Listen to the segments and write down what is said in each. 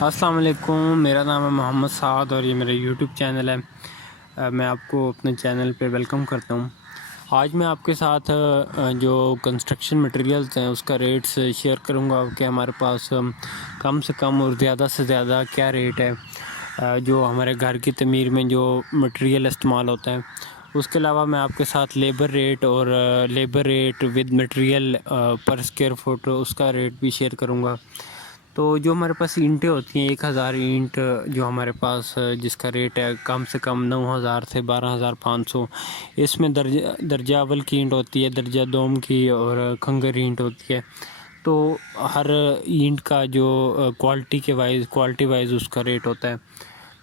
السلام علیکم، میرا نام ہے محمد سعد اور یہ میرا یوٹیوب چینل ہے۔ میں آپ کو اپنے چینل پہ ویلکم کرتا ہوں۔ آج میں آپ کے ساتھ جو کنسٹرکشن مٹیریلز ہیں اس کا ریٹس شیئر کروں گا کہ ہمارے پاس کم سے کم اور زیادہ سے زیادہ کیا ریٹ ہے جو ہمارے گھر کی تعمیر میں جو مٹیریل استعمال ہوتا ہے۔ اس کے علاوہ میں آپ کے ساتھ لیبر ریٹ اور لیبر ریٹ ود مٹیریل پر اسکوائر فٹ اس کا ریٹ بھی شیئر کروں گا۔ تو جو ہمارے پاس اینٹیں ہوتی ہیں 1000 اینٹ جو ہمارے پاس جس کا ریٹ ہے کم سے کم 9000 سے 12500، اس میں درجہ اول کی اینٹ ہوتی ہے، درجہ دوم کی اور کھنگر اینٹ ہوتی ہے۔ تو ہر اینٹ کا جو کوالٹی وائز اس کا ریٹ ہوتا ہے۔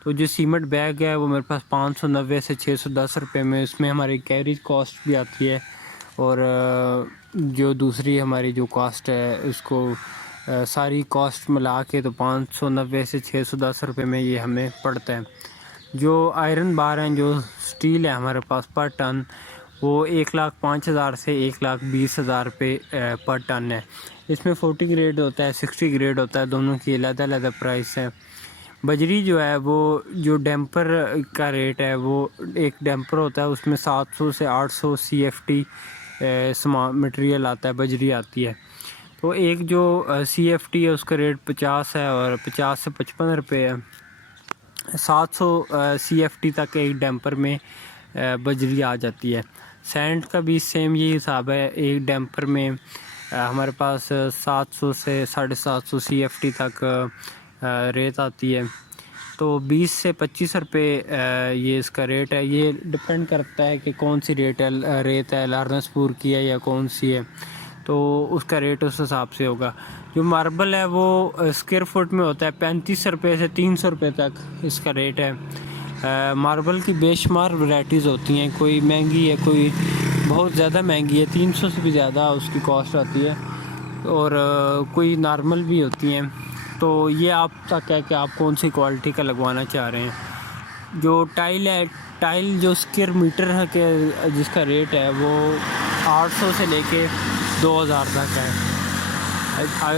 تو جو سیمنٹ بیگ ہے وہ میرے پاس 590 سے 610 روپے میں، اس میں ہماری کیریج کاسٹ بھی آتی ہے اور جو دوسری ہماری جو کاسٹ ہے اس کو ساری کاسٹ ملا کے تو 590 سے 610 روپے میں یہ ہمیں پڑتا ہے۔ جو آئرن بار ہیں، جو سٹیل ہے ہمارے پاس پر ٹن، وہ 1,05,000 سے 1,20,000 روپے پر ٹن ہے۔ اس میں 40 گریڈ ہوتا ہے، 60 گریڈ ہوتا ہے، دونوں کی علیحدہ علیحدہ پرائس ہے۔ بجری جو ہے وہ جو ڈیمپر کا ریٹ ہے، وہ ایک ڈیمپر ہوتا ہے، اس میں 700 سے 800 CFT مٹیریل آتا ہے، بجری آتی ہے۔ تو ایک جو CFT ہے اس کا ریٹ 50 ہے اور 50 سے 55 روپے ہے۔ 700 CFT تک ایک ڈیمپر میں بجری آ جاتی ہے۔ سینڈ کا بھی سیم یہی حساب ہے، ایک ڈیمپر میں ہمارے پاس 700 سے 750 CFT تک ریت آتی ہے۔ تو 20 سے 25 روپے یہ اس کا ریٹ ہے۔ یہ ڈپینڈ کرتا ہے کہ کون سی ریٹ ہے لارنس پور کی ہے یا کون سی ہے، تو اس کا ریٹ اس حساب سے ہوگا۔ جو ماربل ہے وہ اسکوائر فٹ میں ہوتا ہے 35 روپے سے 300 روپے تک اس کا ریٹ ہے۔ ماربل کی بے شمار ورائٹیز ہوتی ہیں، کوئی مہنگی ہے، کوئی بہت زیادہ مہنگی ہے، 300 سے بھی زیادہ اس کی کاسٹ آتی ہے، اور کوئی نارمل بھی ہوتی ہیں۔ تو یہ آپ تک ہے کہ آپ کون سی کوالٹی کا لگوانا چاہ رہے ہیں۔ جو ٹائل ہے، ٹائل جو اسکوائر میٹر ہے کہ جس کا ریٹ ہے وہ 800 سے لے کے 2000 تک ہے۔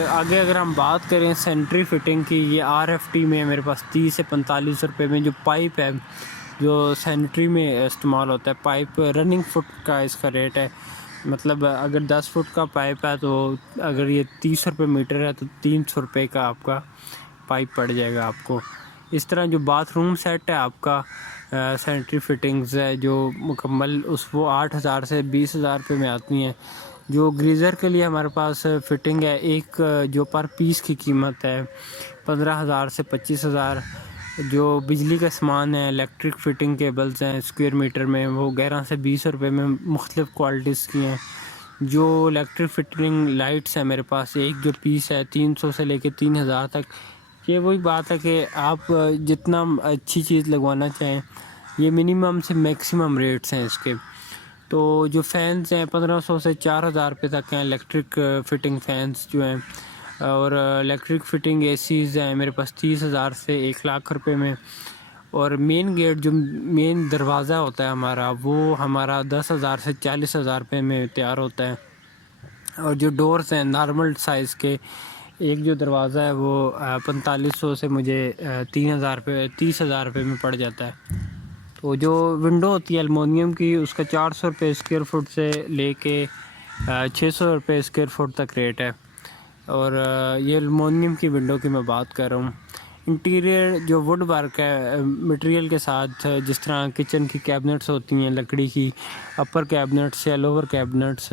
آگے اگر ہم بات کریں سینٹری فٹنگ کی، یہ RFT میں میرے پاس 30 سے 45 روپے میں جو پائپ ہے جو سینٹری میں استعمال ہوتا ہے، پائپ رننگ فٹ کا اس کا ریٹ ہے۔ مطلب اگر 10 فٹ کا پائپ ہے تو اگر یہ 30 روپے میٹر ہے تو 300 روپے کا آپ کا پائپ پڑ جائے گا آپ کو۔ اس طرح جو باتھ روم سیٹ ہے آپ کا سینٹری فٹنگز ہے جو مکمل، وہ 8000 سے 20000 روپے میں آتی ہیں۔ جو گریزر کے لیے ہمارے پاس فٹنگ ہے، ایک جو پر پیس کی قیمت ہے 15000 سے 25000۔ جو بجلی کا سامان ہے، الیکٹرک فٹنگ کیبلز ہیں اسکوائر میٹر میں، وہ 11 سے 20 روپے میں مختلف کوالٹیز کی ہیں۔ جو الیکٹرک فٹنگ لائٹس ہیں میرے پاس، ایک جو پیس ہے 300 سے لے کے 3000 تک۔ یہ وہی بات ہے کہ آپ جتنا اچھی چیز لگوانا چاہیں، یہ منیمم سے میکسیمم ریٹس ہیں اس کے۔ تو جو فینس ہیں 1500 سے 4000 روپے تک ہیں، الیکٹرک فٹنگ فینس جو ہیں، اور الیکٹرک فٹنگ ACs ہیں میرے پاس 30,000 سے 1,00,000 روپے میں۔ اور مین گیٹ جو مین دروازہ ہوتا ہے ہمارا، وہ ہمارا 10,000 سے 40,000 روپے میں تیار ہوتا ہے۔ اور جو ڈورز ہیں نارمل سائز کے، ایک جو دروازہ ہے وہ 4500 سے مجھے 30,000 روپے میں پڑ جاتا ہے۔ تو جو ونڈو ہوتی ہے المونیم کی، اس کا 400 روپے اسکوائر فٹ سے لے کے 600 روپے اسکوائر فٹ تک ریٹ ہے۔ اور یہ المونیم کی ونڈو کی میں بات کر رہا ہوں۔ انٹیریئر جو ووڈ ورک ہے مٹیریل کے ساتھ، جس طرح کچن کی کیبنٹس ہوتی ہیں لکڑی کی، اپر کیبنٹس یا لوور کیبنٹس،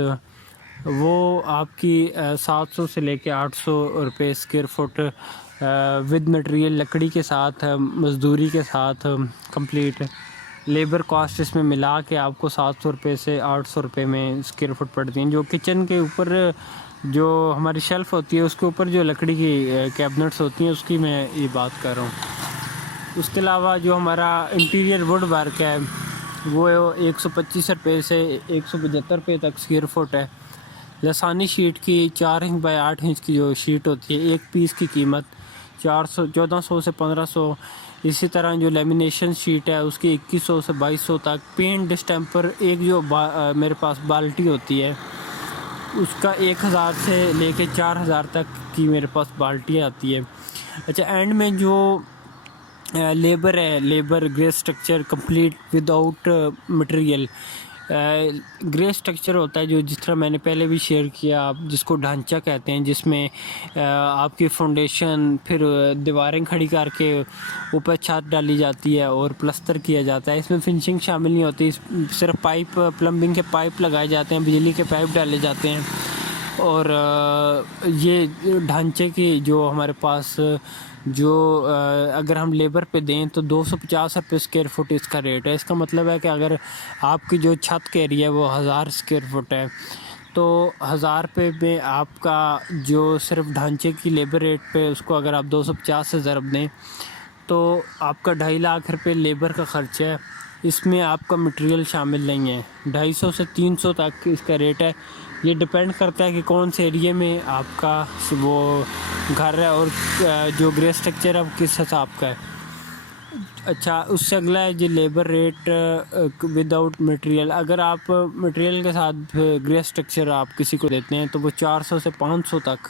وہ آپ کی 700 سے لے کے 800 روپے اسکوائر فٹ ود مٹیریل لکڑی کے ساتھ، مزدوری کے ساتھ کمپلیٹ لیبر کاسٹ اس میں ملا کے آپ کو 700 روپے سے 800 روپے میں اسکوائر فٹ پڑتی ہیں۔ جو کچن کے اوپر جو ہماری شیلف ہوتی ہے اس کے اوپر جو لکڑی کی کیبنٹس ہوتی ہیں اس کی میں یہ بات کر رہا ہوں۔ اس کے علاوہ جو ہمارا انٹیریئر ووڈ ورک ہے وہ 125 روپے سے 175 روپے تک اسکوائر فٹ ہے۔ لسانی شیٹ کی 4 انچ بائی 8 انچ کی جو شیٹ ہوتی ہے، ایک پیس کی قیمت 1400 سے 1500۔ اسی طرح جو لیمینیشن شیٹ ہے اس کی 2100 سے 2200 تک۔ پینٹ ڈسٹمپر ایک جو میرے پاس بالٹی ہوتی ہے اس کا 1000 سے لے کے 4000 تک کی میرے پاس بالٹی آتی ہے۔ اچھا اینڈ میں جو لیبر ہے، labour grey structure complete with out material. Grey structure ہوتا ہے جو جس طرح میں نے پہلے بھی شیئر کیا، آپ جس کو ڈھانچہ کہتے ہیں، جس میں آپ کی فاؤنڈیشن، پھر دیواریں کھڑی کر کے اوپر چھت ڈالی جاتی ہے اور پلستر کیا جاتا ہے. اس میں فنشنگ شامل نہیں ہوتی، صرف پائپ، پلمبنگ کے پائپ لگائے جاتے ہیں، بجلی کے پائپ ڈالے جاتے ہیں. اور یہ ڈھانچے کی جو ہمارے پاس جو اگر ہم لیبر پہ دیں تو 250 روپے اسکوائر فٹ اس کا ریٹ ہے. اس کا مطلب ہے کہ اگر آپ کی جو چھت کے ایریا ہے وہ 1000 اسکوائر فٹ ہے تو 1000 روپے میں آپ کا جو صرف ڈھانچے کی لیبر ریٹ پہ اس کو اگر آپ 250 سے ضرب دیں تو آپ کا 2.5 لاکھ روپے لیبر کا خرچ ہے. اس میں آپ کا مٹیریل شامل نہیں ہے. 250 سے 300 تک اس کا ریٹ ہے. یہ ڈپینڈ کرتا ہے کہ کون سے ایریے میں آپ کا وہ گھر ہے اور جو گرے اسٹرکچر ہے وہ کس حساب کا ہے. اچھا اس سے اگلا ہے جی labour rate without material. اگر آپ مٹیریل کے ساتھ گرے اسٹرکچر آپ کسی کو دیتے ہیں تو وہ 400 سے 500 تک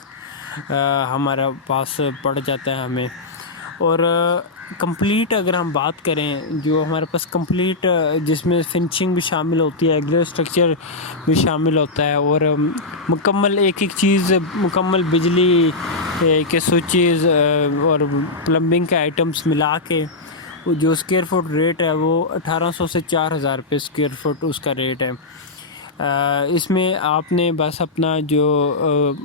ہمارا پاس پڑ جاتا ہے ہمیں. اور کمپلیٹ اگر ہم بات کریں جو ہمارے پاس کمپلیٹ جس میں فنشنگ بھی شامل ہوتی ہے، گرے اسٹرکچر بھی شامل ہوتا ہے اور مکمل ایک ایک چیز، مکمل بجلی کے سوئچز اور پلمبنگ کے آئٹمس ملا کے جو اسکوائر فٹ ریٹ ہے وہ 1800 سے 4000 روپے اسکوائر فٹ اس کا ریٹ ہے. اس میں آپ نے بس اپنا جو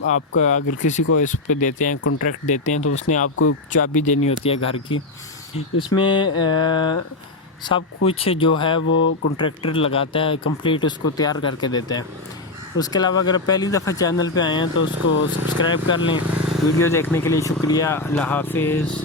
آپ کا اگر کسی کو اس پہ دیتے ہیں، کانٹریکٹ دیتے ہیں، تو اس نے آپ کو چابی دینی ہوتی ہے گھر کی. اس میں سب کچھ جو ہے وہ کنٹریکٹر لگاتا ہے، کمپلیٹ اس کو تیار کر کے دیتے ہیں. اس کے علاوہ اگر پہلی دفعہ چینل پہ آئے ہیں تو اس کو سبسکرائب کر لیں. ویڈیو دیکھنے کے لیے شکریہ. اللہ حافظ.